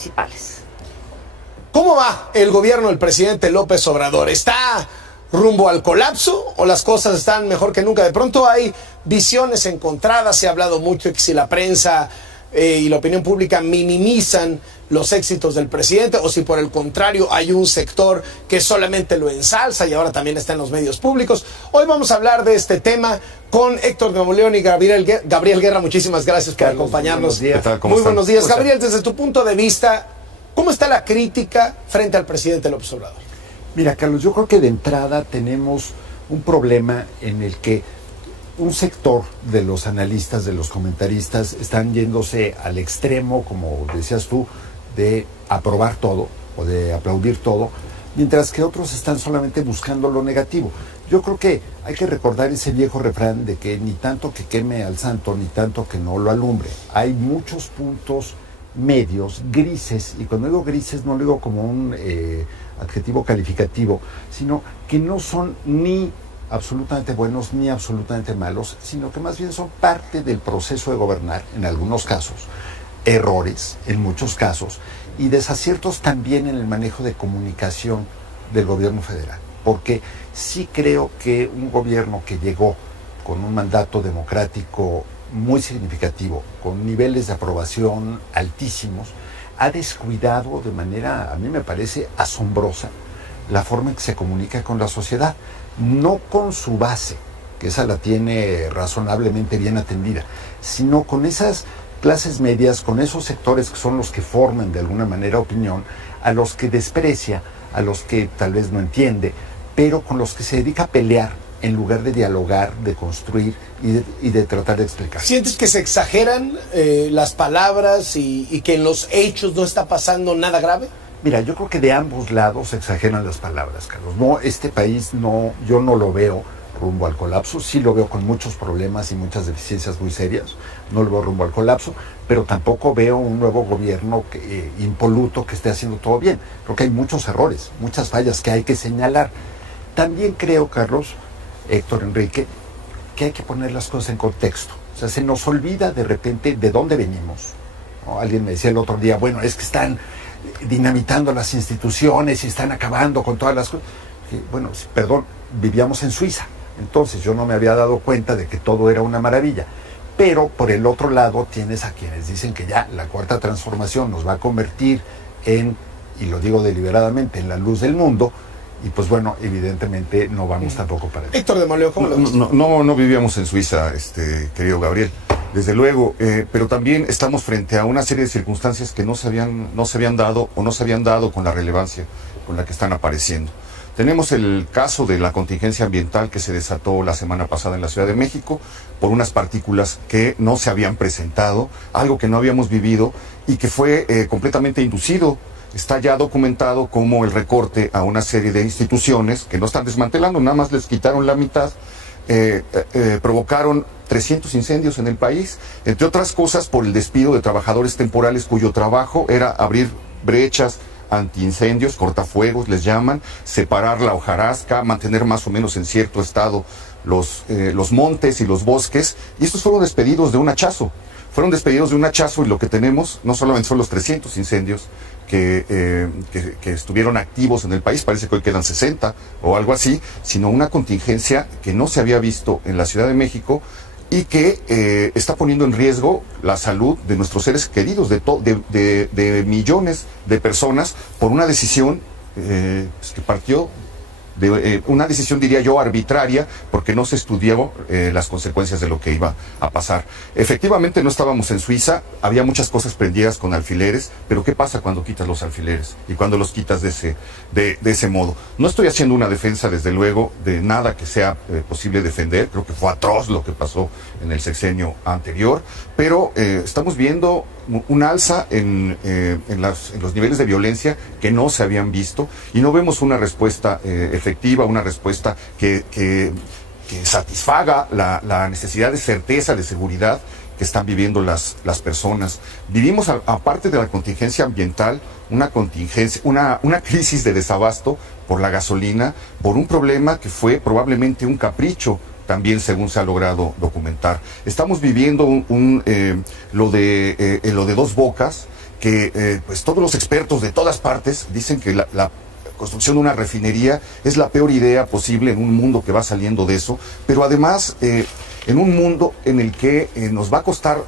municipales. ¿Cómo va el gobierno del presidente López Obrador? ¿Está rumbo al colapso o las cosas están mejor que nunca? De pronto hay visiones encontradas, se ha hablado mucho de que si la prensa y la opinión pública minimizan los éxitos del presidente o si por el contrario hay un sector que solamente lo ensalza y ahora también está en los medios públicos. Hoy vamos a hablar de este tema con Héctor de Mauleón y Gabriel Guerra. Muchísimas gracias por acompañarnos. Buenos días. ¿Qué tal? ¿Cómo Muy están? buenos días. Gabriel, desde tu punto de vista, ¿cómo está la crítica frente al presidente López Obrador? Mira, Carlos, yo creo que de entrada tenemos un problema en el que un sector de los analistas, de los comentaristas, están yéndose al extremo, como decías tú, de aprobar todo o de aplaudir todo, mientras que otros están solamente buscando lo negativo. Yo creo que hay que recordar ese viejo refrán de que ni tanto que queme al santo, ni tanto que no lo alumbre. Hay muchos puntos medios, grises, y cuando digo grises no lo digo como un adjetivo calificativo, sino que no son ni absolutamente buenos ni absolutamente malos, sino que más bien son parte del proceso de gobernar, en algunos casos, errores en muchos casos, y desaciertos también en el manejo de comunicación del gobierno federal, porque sí creo que un gobierno que llegó con un mandato democrático muy significativo, con niveles de aprobación altísimos, ha descuidado de manera, a mí me parece, asombrosa la forma en que se comunica con la sociedad, no con su base, que esa la tiene razonablemente bien atendida, sino con esas clases medias, con esos sectores que son los que forman de alguna manera opinión, a los que desprecia, a los que tal vez no entiende, pero con los que se dedica a pelear en lugar de dialogar, de construir y de tratar de explicar. ¿Sientes que se exageran las palabras y que en los hechos no está pasando nada grave? Mira, yo creo que de ambos lados se exageran las palabras, Carlos. No, este país no, yo no lo veo rumbo al colapso, sí lo veo con muchos problemas y muchas deficiencias muy serias, no lo veo rumbo al colapso, pero tampoco veo un nuevo gobierno impoluto que esté haciendo todo bien. Creo que hay muchos errores, muchas fallas que hay que señalar. También creo, Carlos, Héctor, Enrique, que hay que poner las cosas en contexto. O sea, se nos olvida de repente de dónde venimos, ¿no? Alguien me decía el otro día, bueno, es que están dinamitando las instituciones y están acabando con todas las cosas. Bueno, perdón, vivíamos en Suiza, entonces yo no me había dado cuenta de que todo era una maravilla. Pero por el otro lado tienes a quienes dicen que ya la cuarta transformación nos va a convertir en, y lo digo deliberadamente, en la luz del mundo. Y pues bueno, evidentemente no vamos tampoco para allá. Héctor de Mauleón, ¿cómo lo ves? No vivíamos en Suiza, querido Gabriel, desde luego, pero también estamos frente a una serie de circunstancias que no se habían dado o no se habían dado con la relevancia con la que están apareciendo. Tenemos el caso de la contingencia ambiental que se desató la semana pasada en la Ciudad de México por unas partículas que no se habían presentado, algo que no habíamos vivido y que fue completamente inducido. Está ya documentado como el recorte a una serie de instituciones que no están desmantelando, nada más les quitaron la mitad, provocaron 300 incendios en el país, entre otras cosas por el despido de trabajadores temporales cuyo trabajo era abrir brechas antiincendios, cortafuegos les llaman, separar la hojarasca, mantener más o menos en cierto estado los montes y los bosques, y estos fueron despedidos de un hachazo. Y lo que tenemos no solamente son los 300 incendios que estuvieron activos en el país, parece que hoy quedan 60 o algo así, sino una contingencia que no se había visto en la Ciudad de México y que está poniendo en riesgo la salud de nuestros seres queridos, de millones de personas, por una decisión que partió de una decisión, diría yo, arbitraria, porque no se estudió las consecuencias de lo que iba a pasar. Efectivamente no estábamos en Suiza, había muchas cosas prendidas con alfileres, pero ¿qué pasa cuando quitas los alfileres y cuando los quitas de ese modo? No estoy haciendo una defensa, desde luego, de nada que sea posible defender, creo que fue atroz lo que pasó en el sexenio anterior, pero estamos viendo un alza en los niveles de violencia que no se habían visto y no vemos una respuesta efectiva, una respuesta que satisfaga la necesidad de certeza, de seguridad que están viviendo las personas. Vivimos, aparte de la contingencia ambiental, una crisis de desabasto por la gasolina, por un problema que fue probablemente un capricho también, según se ha logrado documentar. Estamos viviendo lo de Dos Bocas, que pues todos los expertos de todas partes dicen que la construcción de una refinería es la peor idea posible en un mundo que va saliendo de eso, pero además en un mundo en el que nos va a costar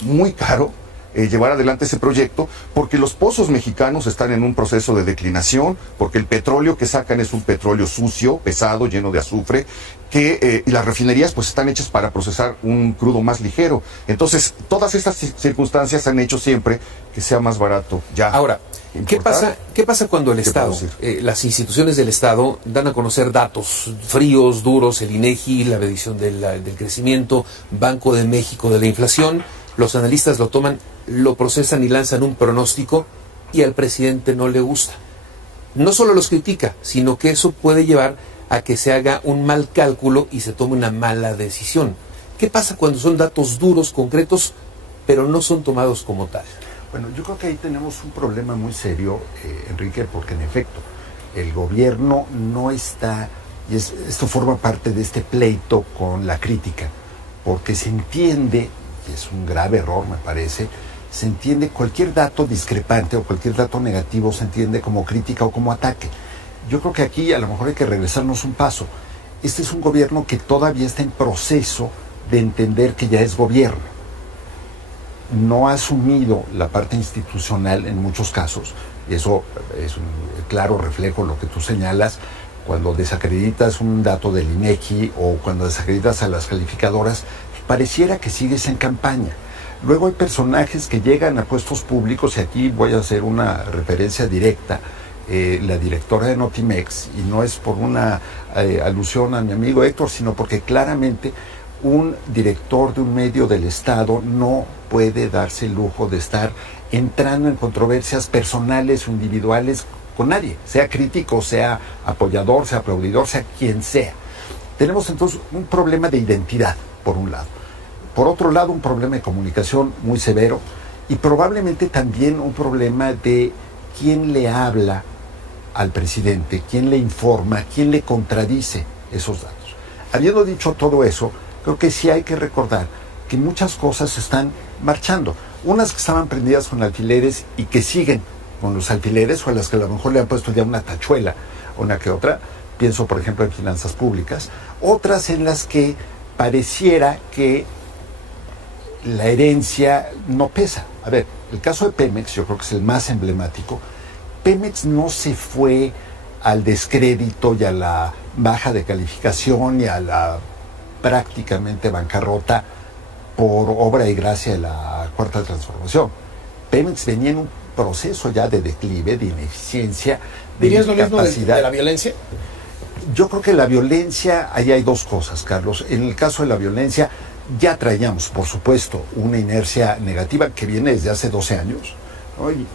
muy caro llevar adelante ese proyecto, porque los pozos mexicanos están en un proceso de declinación, porque el petróleo que sacan es un petróleo sucio, pesado, lleno de azufre, y las refinerías pues están hechas para procesar un crudo más ligero. Entonces, todas estas circunstancias han hecho siempre que sea más barato ya. Ahora, ¿qué pasa cuando el Estado, las instituciones del Estado dan a conocer datos fríos, duros, el INEGI, la medición del crecimiento, Banco de México de la inflación? Los analistas lo toman, lo procesan y lanzan un pronóstico y al presidente no le gusta. No solo los critica, sino que eso puede llevar a que se haga un mal cálculo y se tome una mala decisión. ¿Qué pasa cuando son datos duros, concretos, pero no son tomados como tal? Bueno, yo creo que ahí tenemos un problema muy serio, Enrique, porque en efecto, el gobierno no está, y esto forma parte de este pleito con la crítica, porque se entiende, y es un grave error me parece, se entiende cualquier dato discrepante o cualquier dato negativo se entiende como crítica o como ataque. Yo creo que aquí a lo mejor hay que regresarnos un paso. Este es un gobierno que todavía está en proceso de entender que ya es gobierno. No ha asumido la parte institucional en muchos casos, y eso es un claro reflejo de lo que tú señalas, cuando desacreditas un dato del INEGI o cuando desacreditas a las calificadoras, pareciera que sigues en campaña. Luego hay personajes que llegan a puestos públicos, y aquí voy a hacer una referencia directa, la directora de Notimex, y no es por una alusión a mi amigo Héctor, sino porque claramente un director de un medio del Estado no puede darse el lujo de estar entrando en controversias personales o individuales con nadie, sea crítico, sea apoyador, sea aplaudidor, sea quien sea. Tenemos entonces un problema de identidad, por un lado. Por otro lado, un problema de comunicación muy severo, y probablemente también un problema de quién le habla al presidente, quién le informa, quién le contradice esos datos. Habiendo dicho todo eso, creo que sí hay que recordar que muchas cosas están marchando. Unas que estaban prendidas con alfileres y que siguen con los alfileres, o a las que a lo mejor le han puesto ya una tachuela, una que otra. Pienso, por ejemplo, en finanzas públicas. Otras en las que pareciera que la herencia no pesa. A ver, el caso de Pemex yo creo que es el más emblemático. Pemex no se fue al descrédito y a la baja de calificación y a la prácticamente bancarrota por obra y gracia de la Cuarta Transformación. Pemex venía en un proceso ya de declive, de ineficiencia, de ¿Dirías lo mismo de la violencia? Yo creo que la violencia, ahí hay dos cosas, Carlos. En el caso de la violencia, ya traíamos, por supuesto, una inercia negativa que viene desde hace 12 años, ¿no? En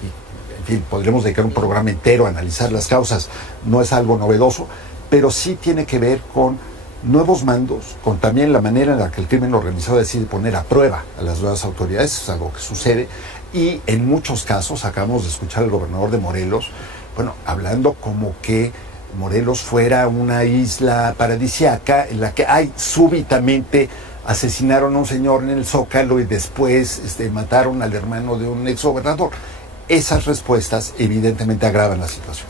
fin, podremos dedicar un programa entero a analizar las causas, no es algo novedoso, pero sí tiene que ver con nuevos mandos, con también la manera en la que el crimen organizado decide poner a prueba a las nuevas autoridades, es algo que sucede, y en muchos casos acabamos de escuchar al gobernador de Morelos, bueno, hablando como que Morelos fuera una isla paradisiaca en la que súbitamente asesinaron a un señor en el Zócalo y después mataron al hermano de un exgobernador. Esas respuestas evidentemente agravan la situación.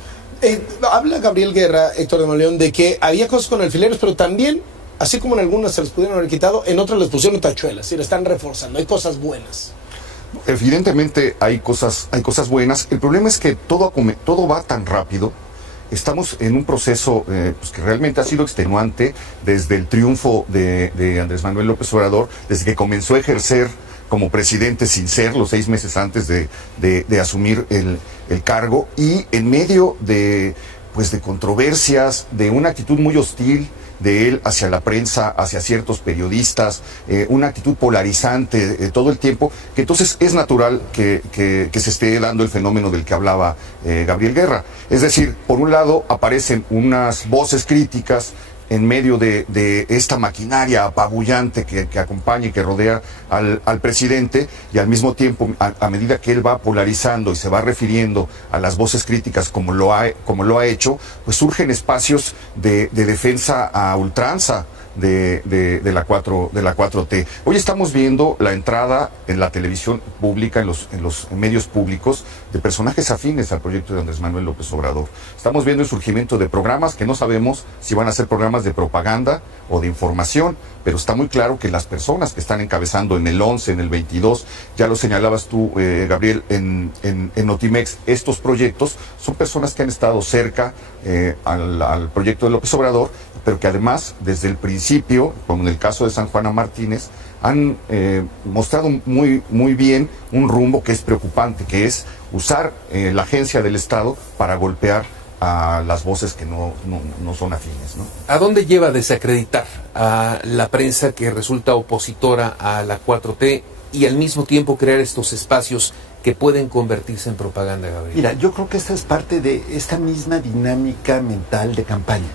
Habla Gabriel Guerra, Héctor de Mauleón, de que había cosas con alfileres, pero también, así como en algunas se les pudieron haber quitado, en otras les pusieron tachuelas y le están reforzando. Hay cosas buenas. Evidentemente hay cosas buenas. El problema es que todo va tan rápido. Estamos en un proceso pues que realmente ha sido extenuante desde el triunfo de Andrés Manuel López Obrador, desde que comenzó a ejercer como presidente sin serlo 6 meses antes de asumir el cargo, y en medio de controversias, de una actitud muy hostil de él hacia la prensa, hacia ciertos periodistas, una actitud polarizante todo el tiempo, que entonces es natural que se esté dando el fenómeno del que hablaba Gabriel Guerra. Es decir, por un lado aparecen unas voces críticas en medio de esta maquinaria apabullante que acompaña y que rodea al presidente, y al mismo tiempo, a medida que él va polarizando y se va refiriendo a las voces críticas como lo ha hecho, pues surgen espacios de defensa a ultranza de la 4T. Hoy estamos viendo la entrada en la televisión pública, en los medios públicos, de personajes afines al proyecto de Andrés Manuel López Obrador. Estamos viendo el surgimiento de programas que no sabemos si van a ser programas de propaganda o de información, pero está muy claro que las personas que están encabezando en el 11, en el 22, ya lo señalabas tú, Gabriel, en Notimex, estos proyectos son personas que han estado cerca al proyecto de López Obrador, pero que además, desde el principio, como en el caso de San Juana Martínez, han mostrado muy bien un rumbo que es preocupante, que es usar la agencia del Estado para golpear a las voces que no son afines, ¿no? ¿A dónde lleva a desacreditar a la prensa que resulta opositora a la 4T y al mismo tiempo crear estos espacios que pueden convertirse en propaganda, Gabriel? Mira, yo creo que esta es parte de esta misma dinámica mental de campaña,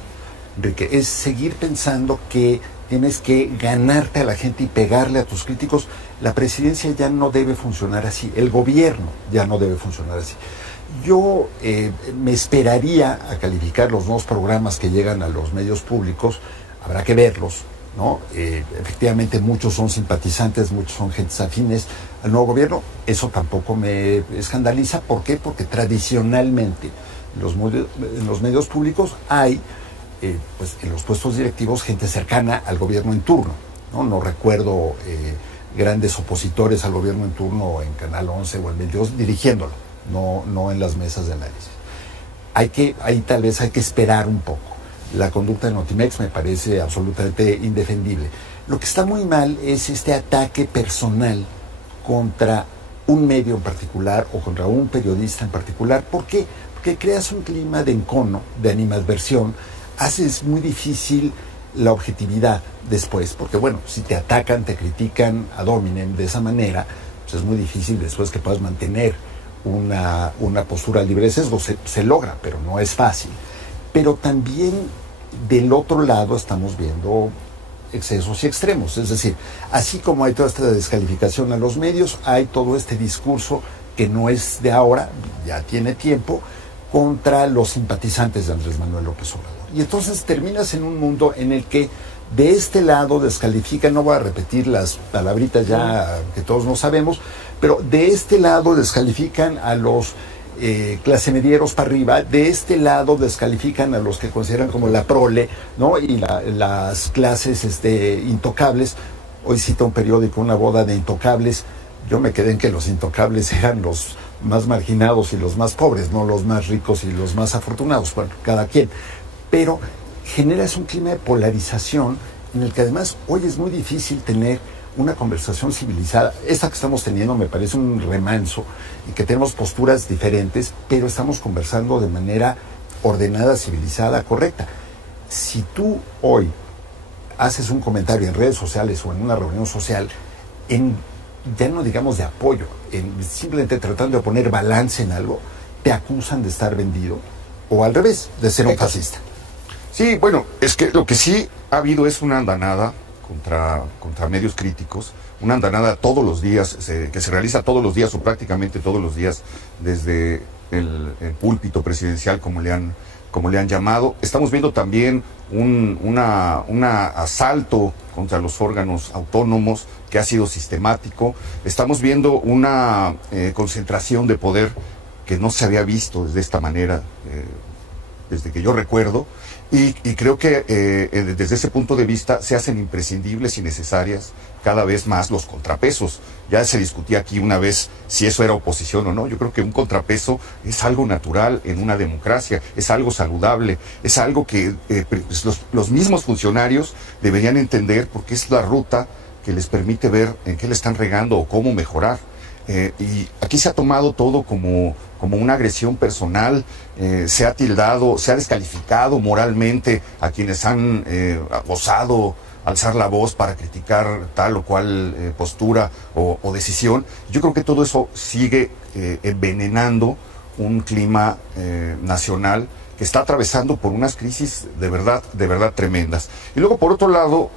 Enrique, es seguir pensando que tienes que ganarte a la gente y pegarle a tus críticos. La presidencia ya no debe funcionar así, el gobierno ya no debe funcionar así. Yo me esperaría a calificar los nuevos programas que llegan a los medios públicos, habrá que verlos, ¿no? Efectivamente muchos son simpatizantes, muchos son gentes afines al nuevo gobierno, eso tampoco me escandaliza. ¿Por qué? Porque tradicionalmente en los medios públicos hay, pues en los puestos directivos, gente cercana al gobierno en turno, ¿no? No recuerdo grandes opositores al gobierno en turno en Canal 11 o en 22 dirigiéndolo. No en las mesas de análisis. Ahí tal vez hay que esperar un poco. La conducta de Notimex me parece absolutamente indefendible. Lo que está muy mal es este ataque personal contra un medio en particular o contra un periodista en particular. ¿Por qué? Porque creas un clima de encono, de animadversión, haces muy difícil la objetividad después, porque bueno, si te atacan, te critican ad hominem de esa manera, pues es muy difícil después que puedas mantener una postura libre de sesgo. Se logra, pero no es fácil. Pero también del otro lado estamos viendo excesos y extremos, es decir, así como hay toda esta descalificación a los medios, hay todo este discurso que no es de ahora, ya tiene tiempo, contra los simpatizantes de Andrés Manuel López Obrador. Y entonces terminas en un mundo en el que de este lado descalifican, no voy a repetir las palabritas ya que todos no sabemos, pero de este lado descalifican a los clase medieros para arriba, de este lado descalifican a los que consideran como la prole, ¿no? Y las clases intocables. Hoy cita un periódico una boda de intocables. Yo me quedé en que los intocables eran los más marginados y los más pobres, no los más ricos y los más afortunados, bueno, cada quien. Pero generas un clima de polarización en el que además hoy es muy difícil tener una conversación civilizada. Esta que estamos teniendo me parece un remanso y que tenemos posturas diferentes, pero estamos conversando de manera ordenada, civilizada, correcta. Si tú hoy haces un comentario en redes sociales o en una reunión social, ya no digamos de apoyo, simplemente tratando de poner balance en algo, te acusan de estar vendido o al revés, de ser un fascista. Sí, bueno, es que lo que sí ha habido es una andanada contra medios críticos, una andanada todos los días, que se realiza todos los días o prácticamente todos los días desde el púlpito presidencial, como le han llamado. Estamos viendo también un asalto contra los órganos autónomos que ha sido sistemático. Estamos viendo una concentración de poder que no se había visto de esta manera desde que yo recuerdo. Y creo que desde ese punto de vista se hacen imprescindibles y necesarias cada vez más los contrapesos. Ya se discutía aquí una vez si eso era oposición o no. Yo creo que un contrapeso es algo natural en una democracia, es algo saludable, es algo que los mismos funcionarios deberían entender, porque es la ruta que les permite ver en qué le están regando o cómo mejorar. Y aquí se ha tomado todo como una agresión personal, se ha tildado, se ha descalificado moralmente a quienes han osado alzar la voz para criticar tal o cual postura o decisión. Yo creo que todo eso sigue envenenando un clima nacional que está atravesando por unas crisis de verdad tremendas. Y luego, por otro lado,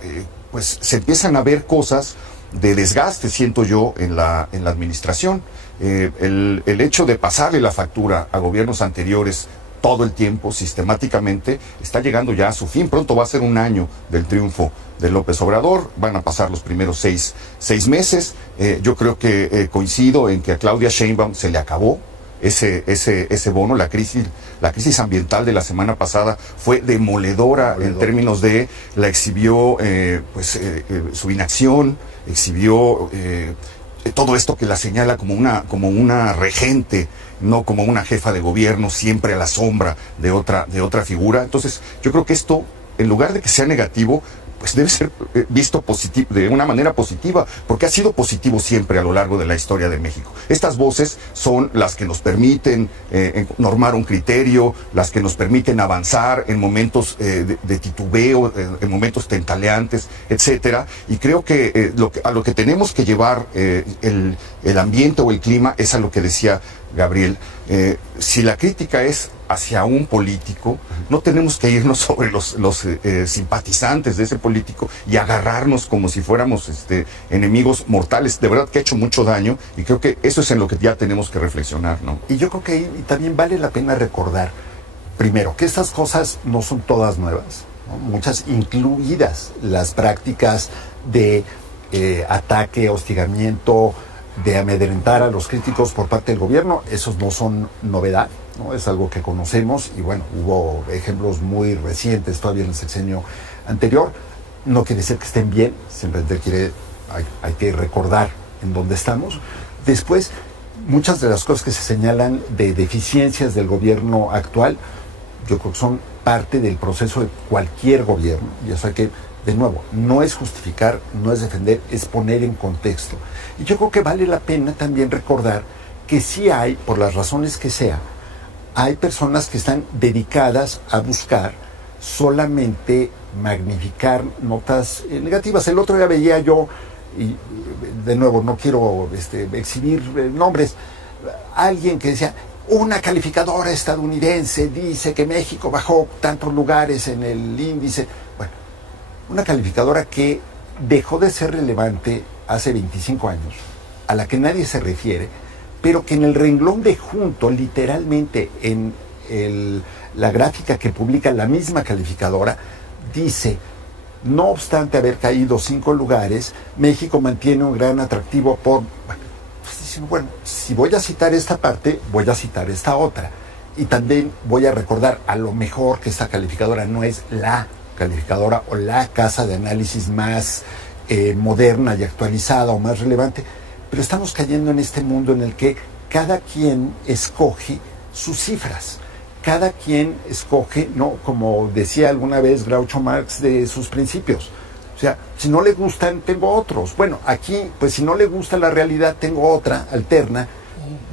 pues se empiezan a ver cosas de desgaste, siento yo, en la administración. El hecho de pasarle la factura a gobiernos anteriores todo el tiempo, sistemáticamente, está llegando ya a su fin. Pronto va a ser un año del triunfo de López Obrador, van a pasar los primeros seis meses. Yo creo que coincido en que a Claudia Sheinbaum se le acabó ese bono. La crisis ambiental de la semana pasada fue demoledora en términos de, la exhibió su inacción, exhibió todo esto que la señala como una regente, no como una jefa de gobierno, siempre a la sombra de otra figura. Entonces, yo creo que esto, en lugar de que sea negativo, pues debe ser visto de una manera positiva, porque ha sido positivo siempre a lo largo de la historia de México. Estas voces son las que nos permiten normar un criterio, las que nos permiten avanzar en momentos de titubeo, en momentos tentaleantes, etcétera. Y creo que a lo que tenemos que llevar el ambiente o el clima es a lo que decía Gabriel. Si la crítica es hacia un político, no tenemos que irnos sobre los simpatizantes de ese político y agarrarnos como si fuéramos enemigos mortales. De verdad que ha hecho mucho daño, y creo que eso es en lo que ya tenemos que reflexionar, ¿no? Y yo creo que ahí también vale la pena recordar, primero, que estas cosas no son todas nuevas, ¿no? Muchas, incluidas las prácticas de ataque, hostigamiento, de amedrentar a los críticos por parte del gobierno, esos no son novedad, ¿no? Es algo que conocemos, y bueno, hubo ejemplos muy recientes todavía en el sexenio anterior. No quiere decir que estén bien, simplemente hay que recordar en dónde estamos. Después, muchas de las cosas que se señalan de deficiencias del gobierno actual, yo creo que son parte del proceso de cualquier gobierno, y eso hay que, de nuevo, no es justificar, no es defender, es poner en contexto. Y yo creo que vale la pena también recordar que sí hay, por las razones que sea, hay personas que están dedicadas a buscar solamente magnificar notas negativas. El otro día veía yo, y de nuevo no quiero exhibir nombres, alguien que decía: una calificadora estadounidense dice que México bajó tantos lugares en el índice. Bueno, una calificadora que dejó de ser relevante hace 25 años, a la que nadie se refiere, pero que en el renglón de junto, literalmente en la gráfica que publica la misma calificadora, dice: no obstante haber caído 5 lugares, México mantiene un gran atractivo por... Bueno, si voy a citar esta parte, voy a citar esta otra. Y también voy a recordar, a lo mejor, que esta calificadora no es la calificadora o la casa de análisis más moderna y actualizada o más relevante, pero estamos cayendo en este mundo en el que cada quien escoge sus cifras, cada quien escoge, no, como decía alguna vez Groucho Marx, de sus principios. O sea, si no le gustan, tengo otros. Bueno, aquí, pues si no le gusta la realidad, tengo otra, alterna.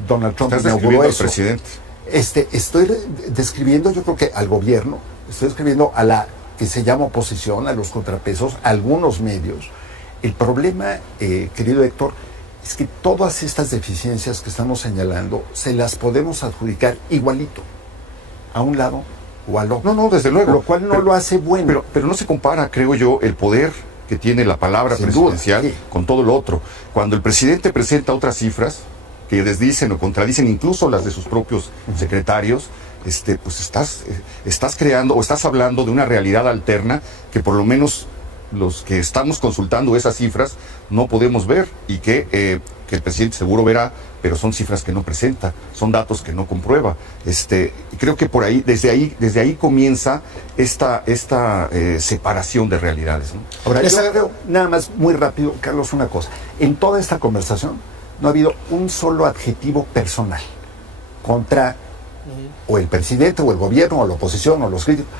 Donald Trump inauguró eso. Presidente. Estoy describiendo, yo creo que al gobierno, estoy describiendo a la que se llama oposición, a los contrapesos, a algunos medios. El problema, querido Héctor, es que todas estas deficiencias que estamos señalando se las podemos adjudicar igualito a un lado o al otro. No, desde luego. Lo cual no lo hace bueno. Pero no se compara, creo yo, el poder que tiene la palabra Sin presidencial duda, sí, con todo lo otro. Cuando el presidente presenta otras cifras que desdicen o contradicen incluso las de sus propios secretarios, pues estás creando o estás hablando de una realidad alterna que por lo menos los que estamos consultando esas cifras no podemos ver, y que el presidente seguro verá, pero son cifras que no presenta, son datos que no comprueba. Creo que por ahí, desde ahí comienza esta separación de realidades, ¿no? Ahora, yo creo, nada más, muy rápido, Carlos, una cosa. En toda esta conversación no ha habido un solo adjetivo personal contra o el presidente, o el gobierno, o la oposición, o los críticos.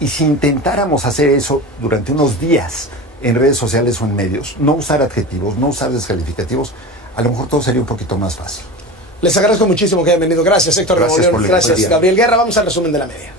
Y si intentáramos hacer eso durante unos días en redes sociales o en medios, no usar adjetivos, no usar descalificativos, a lo mejor todo sería un poquito más fácil. Les agradezco muchísimo que hayan venido. Gracias, Héctor Rebolledo. Gracias, Gabriel Guerra. Vamos al resumen de la media.